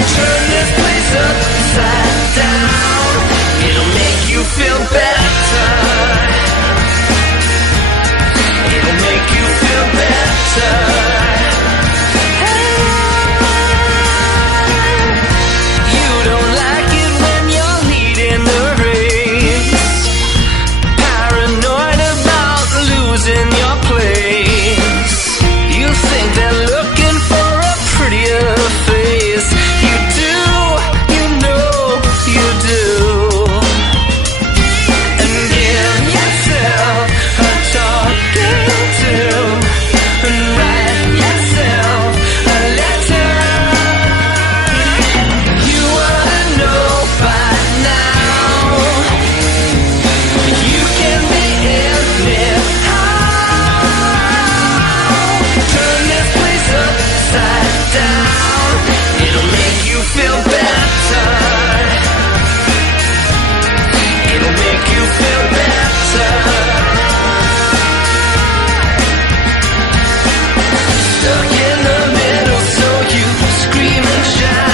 Turn this place upside down. It'll make you feel better. It'll make you feel better. You don't like it when you're leading the race. Paranoid about losing your place. You think they're looking for a prettier face. You do, you know you do. And give yourself a talking to, and write yourself a letter. You ought to know by now. You can be anyhow. Turn this place upside down. It'll make you feel better. It'll make you feel better. Stuck in the middle, so you scream and shout.